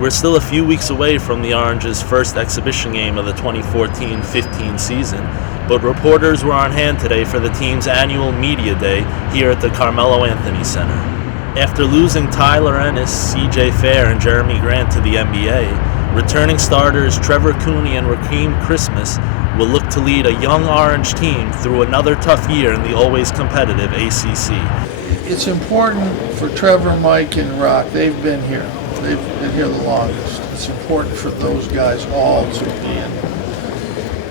We're still a few weeks away from the Orange's first exhibition game of the 2014-15 season, but reporters were on hand today for the team's annual media day here at the Carmelo Anthony Center. After losing Tyler Ennis, CJ Fair, and Jeremy Grant to the NBA, returning starters Trevor Cooney and Rakeem Christmas will look to lead a young Orange team through another tough year in the always competitive ACC. It's important for Trevor, Mike, and Rock. They've been here. They've been here the longest. It's important for those guys all to be in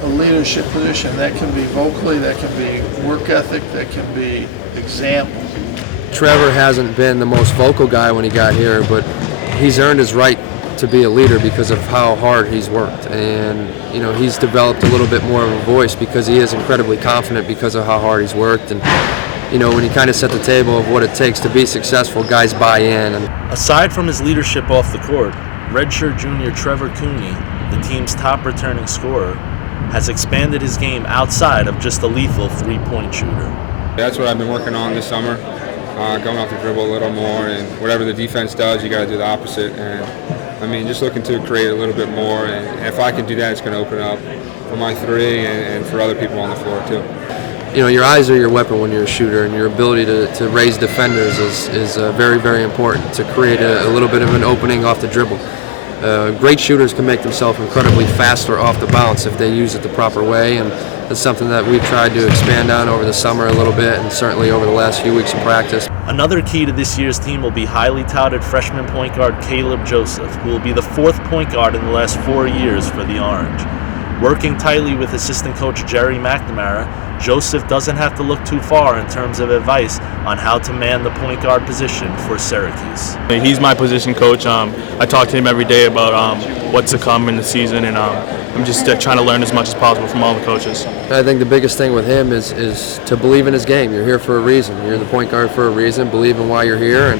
a leadership position. That can be vocally, that can be work ethic, that can be example. Trevor hasn't been the most vocal guy when he got here, but he's earned his right to be a leader because of how hard he's worked. And he's developed a little bit more of a voice because he is incredibly confident because of how hard he's worked. And when you kind of set the table of what it takes to be successful, guys buy in. Aside from his leadership off the court, redshirt junior Trevor Cooney, the team's top returning scorer, has expanded his game outside of just a lethal three-point shooter. That's what I've been working on this summer, going off the dribble a little more, and whatever the defense does, you got to do the opposite. And just looking to create a little bit more, and if I can do that, it's going to open up for my three and for other people on the floor too. Your eyes are your weapon when you're a shooter, and your ability to raise defenders is very, very important to create a little bit of an opening off the dribble. Great shooters can make themselves incredibly faster off the bounce if they use it the proper way, and that's something that we've tried to expand on over the summer a little bit, and certainly over the last few weeks of practice. Another key to this year's team will be highly touted freshman point guard Caleb Joseph, who will be the fourth point guard in the last 4 years for the Orange. Working tightly with assistant coach Jerry McNamara, Joseph doesn't have to look too far in terms of advice on how to man the point guard position for Syracuse. He's my position coach. I talk to him every day about what's to come in the season, and I'm just trying to learn as much as possible from all the coaches. I think the biggest thing with him is to believe in his game. You're here for a reason. You're the point guard for a reason. Believe in why you're here.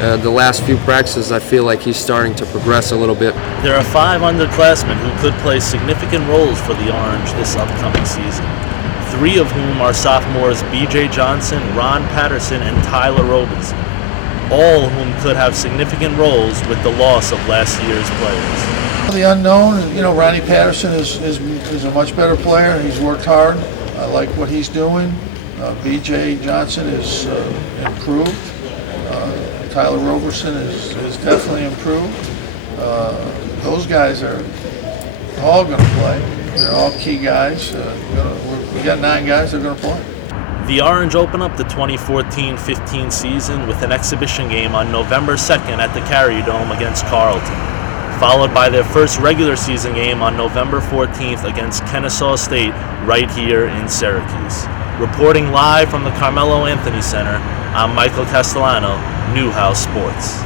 And the last few practices, I feel like he's starting to progress a little bit. There are 5 underclassmen who could play significant roles for the Orange this upcoming season, 3 of whom are sophomores B.J. Johnson, Ron Patterson, and Tyler Robinson, all of whom could have significant roles with the loss of last year's players. The unknown, Ronnie Patterson is a much better player. He's worked hard. I like what he's doing. B.J. Johnson is improved. Tyler Roberson is definitely improved. Those guys are all going to play. They're all key guys. We got 9 guys that are going to play. The Orange open up the 2014-15 season with an exhibition game on November 2nd at the Carrier Dome against Carleton, followed by their first regular season game on November 14th against Kennesaw State right here in Syracuse. Reporting live from the Carmelo Anthony Center, I'm Michael Castellano, Newhouse Sports.